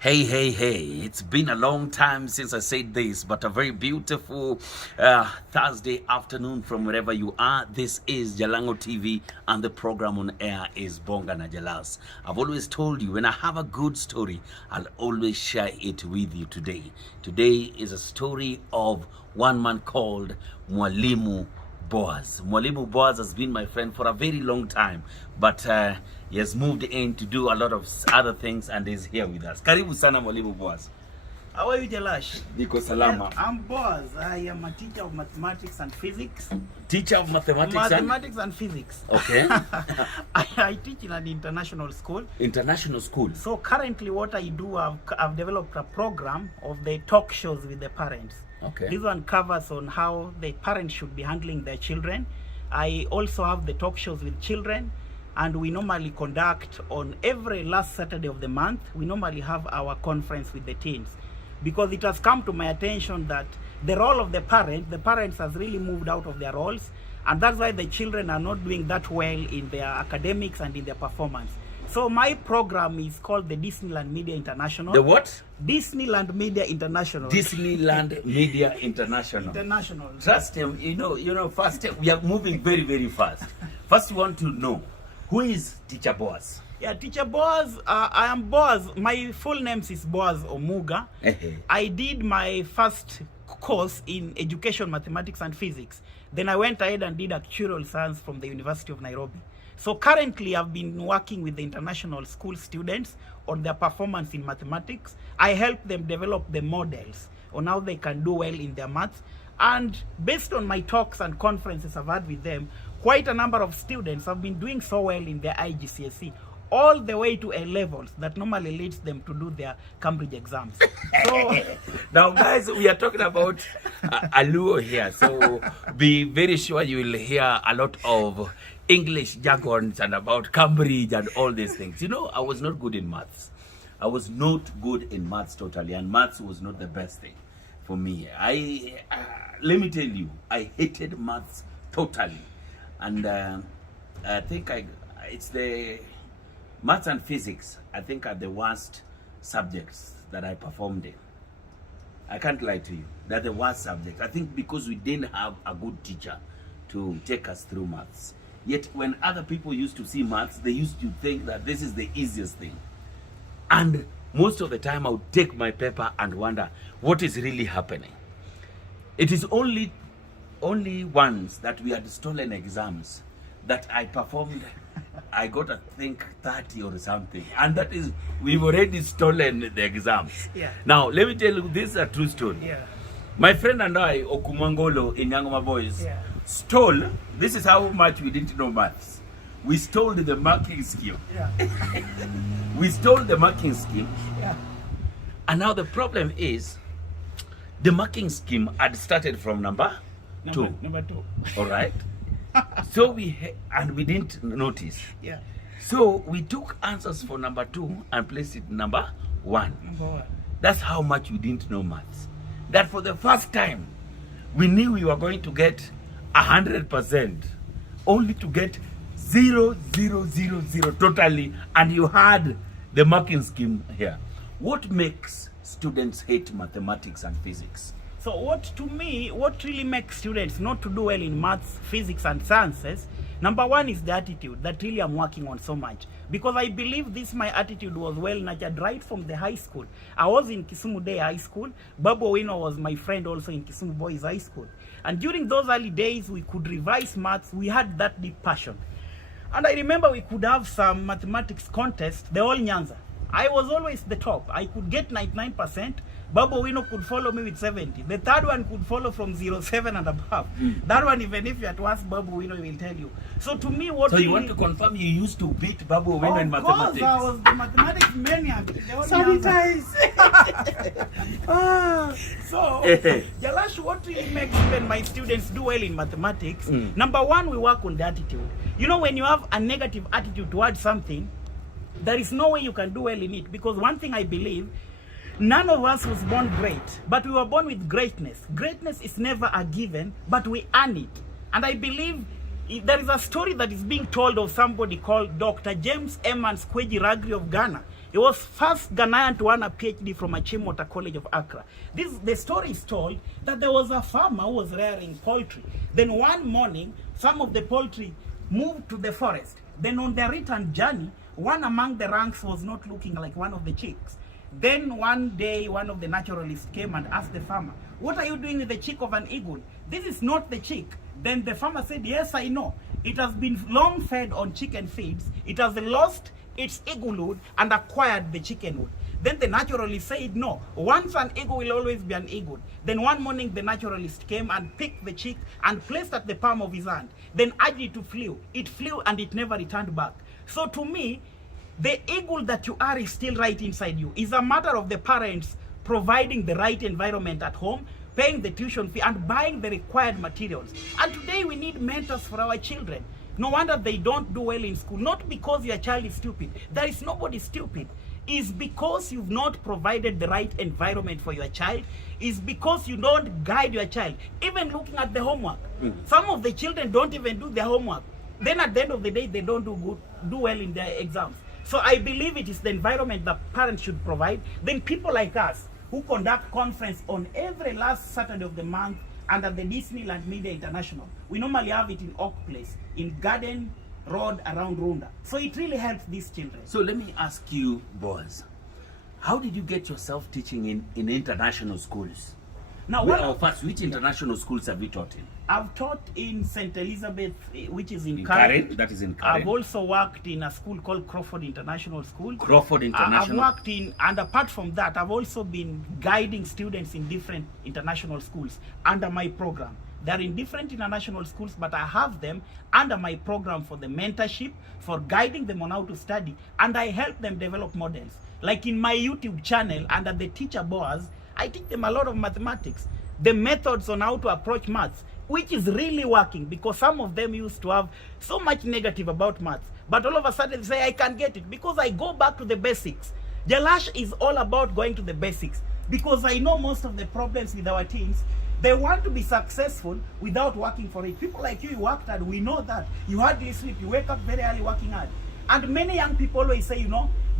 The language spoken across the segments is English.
Hey, hey, hey, it's been a long time since I said this, but a very beautiful Thursday afternoon from wherever you are. This is Jalango TV and the program on air is Bonga na Jalas. I've always told you when I have a good story, I'll always share it with you today. Today is a story of one man called Mwalimu Boaz. Mwalimu Boaz has been my friend for a very long time, but he has moved in to do a lot of other things and is here with us. Karibu sana Mwalimu Boaz. How are you, Jalash? Niko salama. Yeah, I'm Boaz. I am a teacher of mathematics and physics. Teacher of mathematics and physics. Okay. I teach in an international school. International school. So currently what I do, I've developed a program of the talk shows with the parents. Okay. This one covers on how the parents should be handling their children. I also have the talk shows with children, and we normally conduct on every last Saturday of the month. We normally have our conference with the teens, because it has come to my attention that the role of the parents has really moved out of their roles, and that's why the children are not doing that well in their academics and in their performance. So my program is called the Disneyland Media International. The what? Disneyland Media International. Disneyland Media International. International. Trust him. You know. First, we are moving very, very fast. First, we want to know who is Teacher Boz. Yeah, Teacher Boz. I am Boaz. My full name is Boaz Omuga. I did my first course in education, mathematics, and physics. Then I went ahead and did actuarial science from the University of Nairobi. So currently I've been working with the international school students on their performance in mathematics. I help them develop the models on how they can do well in their maths. And based on my talks and conferences I've had with them, quite a number of students have been doing so well in their IGCSE, all the way to A levels that normally leads them to do their Cambridge exams. So now guys, we are talking about Aluo here, so be very sure you will hear a lot of English jargons and about Cambridge and all these things. You know, I was not good in maths. I was not good in maths totally, and maths was not the best thing for me. Let me tell you, I hated maths totally, and I think it's the maths and physics, I think, are the worst subjects that I performed in. I can't lie to you. They're the worst subjects. I think because we didn't have a good teacher to take us through maths. Yet when other people used to see maths, they used to think that this is the easiest thing. And most of the time I would take my paper and wonder what is really happening. It is only once that we had stolen exams that I performed. I got, I think, 30 or something. And that is, we've already stolen the exams. Yeah. Now, let me tell you, this is a true story. yeah. My friend and I, Okumangolo in Yangoma Boys, Yeah. stole, this is how much we didn't know maths. We stole the marking scheme. Yeah. We stole the marking scheme. Yeah. And now the problem is, the marking scheme had started from number two. Number two. All right? So we didn't notice. Yeah. So we took answers for number 2 and placed it number 1. Number one. That's how much we didn't know maths. That for the first time, we knew we were going to get 100%, only to get 0, 0, 0, 0 totally, and you had the marking scheme here. What makes students hate mathematics and physics? So what really makes students not to do well in maths, physics, and sciences, number one is the attitude that really I'm working on so much. Because I believe my attitude was well nurtured right from the high school. I was in Kisumu Day High School. Babu Owino was my friend also in Kisumu Boys High School. And during those early days, we could revise maths. We had that deep passion. And I remember we could have some mathematics contest, the whole Nyanza. I was always the top. I could get 99%. Babu Owino could follow me with 70. The third one could follow from 07 and above. That one, even if you had to ask Babu Owino, he will tell you. So to me, what So you want to confirm you used to beat Babu Owino in mathematics? Of course, I was the mathematics maniac. So, Jalash, what really makes even my students do well in mathematics? Number one, we work on the attitude. You know, when you have a negative attitude towards something, there is no way you can do well in it. Because one thing I believe, none of us was born great, but we were born with greatness. Greatness is never a given, but we earn it. And I believe There is a story that is being told of somebody called Dr. James Emmons Kweji Ragri of Ghana. He was first Ghanaian to earn a PhD from Achimota College of Accra. The story is told that there was a farmer who was rearing poultry. Then one morning, some of the poultry moved to the forest. Then on their return journey, one among the ranks was not looking like one of the chicks. Then one day, one of the naturalists came and asked the farmer, "What are you doing with the chick of an eagle? This is not the chick." Then the farmer said, "Yes, I know. It has been long fed on chicken feeds. It has lost its eaglehood and acquired the chickenhood." Then the naturalist said, "No, once an eagle will always be an eagle." Then one morning the naturalist came and picked the chick and placed at the palm of his hand. Then urged it to flew. It flew and it never returned back. So to me, the eagle that you are is still right inside you. It's a matter of the parents providing the right environment at home, paying the tuition fee, and buying the required materials. And today we need mentors for our children. No wonder they don't do well in school. Not because your child is stupid. There is nobody stupid. It's because you've not provided the right environment for your child. It's because you don't guide your child. Even looking at the homework. Some of the children don't even do their homework. Then at the end of the day, they don't do well in their exams. So I believe it is the environment that parents should provide. Then people like us who conduct conference on every last Saturday of the month under the Disneyland Media International. We normally have it in Oak Place, in Garden Road around Runda. So it really helps these children. So let me ask you, Boaz, how did you get yourself teaching in international schools? Now, First, which international schools have you taught in? I've taught in St. Elizabeth, which is in Karen. That is in Karen. I've also worked in a school called Crawford International School. Crawford International. I've worked in, and apart from that, I've also been guiding students in different international schools under my program. They're in different international schools, but I have them under my program for the mentorship, for guiding them on how to study, and I help them develop models. Like in my YouTube channel under the Teacher Boz, I teach them a lot of mathematics, the methods on how to approach maths, which is really working, because some of them used to have so much negative about maths, but all of a sudden they say, "I can get it," because I go back to the basics. Jalash is all about going to the basics, because I know most of the problems with our teens. They want to be successful without working for it. People like you worked hard. We know that. You hardly sleep. You wake up very early working hard. And many young people always say,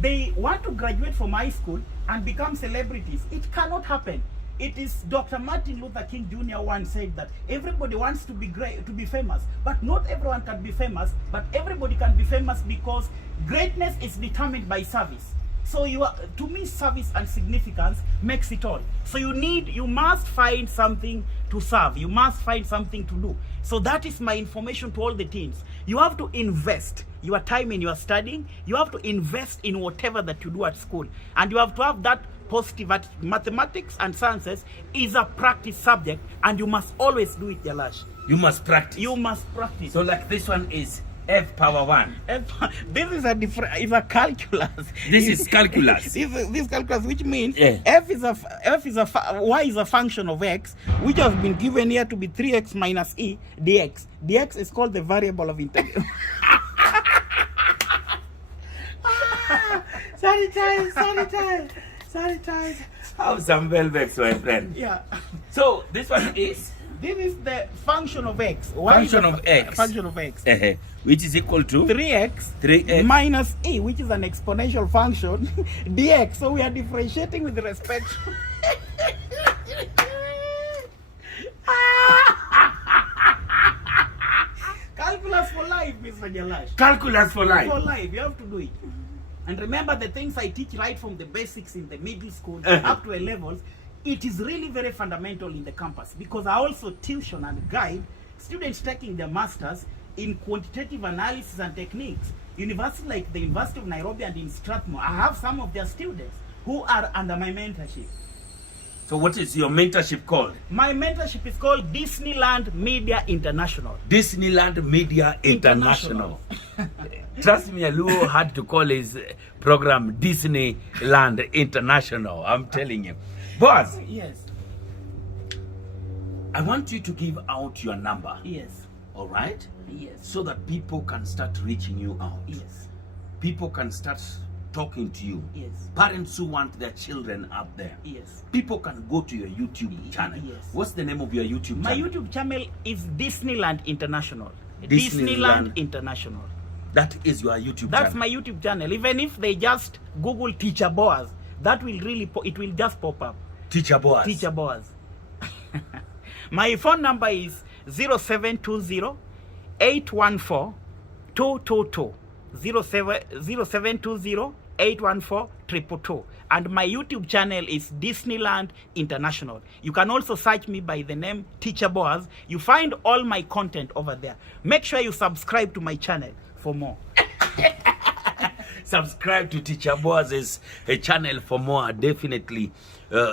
they want to graduate from high school and become celebrities. It cannot happen. It is Dr. Martin Luther King Jr. once said that everybody wants to be great, to be famous, but not everyone can be famous, but everybody can be famous because greatness is determined by service. So to me, service and significance makes it all. So you must find something to serve. You must find something to do. So that is my information to all the teens. You have to invest your time in your studying. You have to invest in whatever that you do at school. And you have to have that positive attitude. Mathematics and sciences is a practice subject, and you must always do it, Jalash. You must practice. You must practice. So like this one is F power 1. This is a calculus. This is calculus. This calculus, which means Yeah. y is a function of x, which has been given here to be 3x minus e dx. Dx is called the variable of integral. Sanitize. Have some velvet, my friend. Yeah. So this one is? This is the function of x. Function of x. Function of x. Which is equal to? 3x minus e, which is an exponential function, dx. So we are differentiating with respect to... Calculus for life, Mr. Jalash. Calculus for life. For life, you have to do it. And remember the things I teach right from the basics in the middle school up to A levels. It is really very fundamental in the campus, because I also tuition and guide students taking their masters in quantitative analysis and techniques. Universities like the University of Nairobi and in Strathmore, I have some of their students who are under my mentorship. So what is your mentorship called? My mentorship is called Disneyland Media International. Disneyland Media International. Trust me, Aluo had to call his program Disneyland International. I'm telling you. Boaz, Yes. I want you to give out your number. Yes. All right? Yes. So that people can start reaching you out. Yes. People can start talking to you. Yes. Parents who want their children up there. Yes. People can go to your YouTube channel. Yes. What's the name of your YouTube My channel? YouTube channel is Disneyland International. Disneyland International. That is your YouTube That's channel. my YouTube channel. Even if they just Google Teacher Boz, that will really it will just pop up. Teacher Boz. Teacher Boz. My phone number is 0720 814 222. 0720 814 222. And my YouTube channel is Disneyland International. You can also search me by the name Teacher Boz. You find all my content over there. Make sure you subscribe to my channel for more. Subscribe to Teacher Boz's channel for more. Definitely,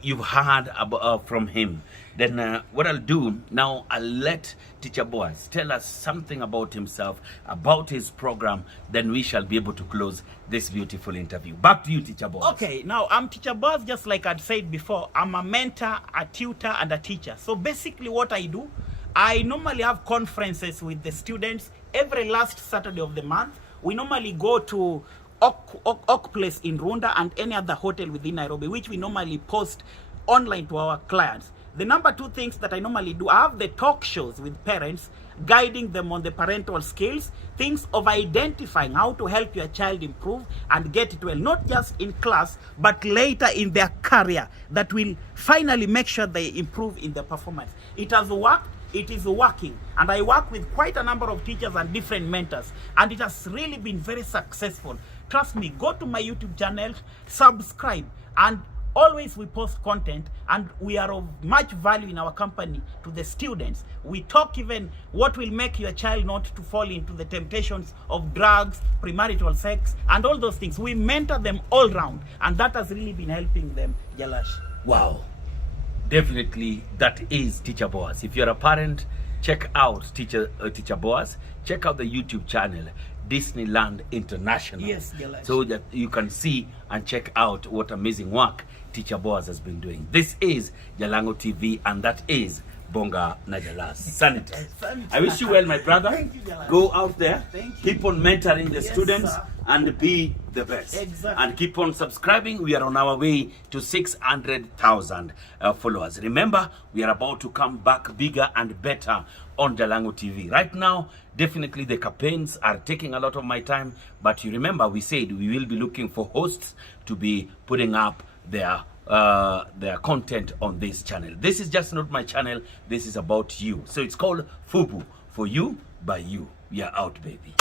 you've heard about, from him. Then what I'll do now, I'll let Teacher Boz tell us something about himself, about his program. Then we shall be able to close this beautiful interview. Back to you, Teacher Boz. Okay, now I'm Teacher Boz. Just like I'd said before, I'm a mentor, a tutor, and a teacher. So basically what I do, I normally have conferences with the students every last Saturday of the month. We normally go to Oak Place in Runda and any other hotel within Nairobi, which we normally post online to our clients. The number two things that I normally do, I have the talk shows with parents, guiding them on the parental skills, things of identifying how to help your child improve and get it well, not just in class, but later in their career, that will finally make sure they improve in their performance. It has worked. It is working, and I work with quite a number of teachers and different mentors, and it has really been very successful. Trust me, go to my YouTube channel, subscribe, and always we post content, and we are of much value in our company to the students. We talk even what will make your child not to fall into the temptations of drugs, premarital sex, and all those things. We mentor them all round, and that has really been helping them, Jalash. Wow. Definitely, that is Teacher Boz. If you're a parent, check out Teacher Boz. Check out the YouTube channel, Disneyland International. Yes, Jalash. So that you can see and check out what amazing work Teacher Boz has been doing. This is Jalango TV, and that is Bonga Najalas. Sanity. I wish you well, my brother. Thank you, Jalas. Go out there, Thank you. keep on mentoring the Yes, students, sir. and be the best. Exactly. And keep on subscribing. We are on our way to 600,000 followers. Remember, we are about to come back bigger and better on Jalango TV. Right now, definitely the campaigns are taking a lot of my time, but you remember we said we will be looking for hosts to be putting up their content on this channel. This is just not my channel. This is about you. So it's called FUBU, for you by you. We are out, baby.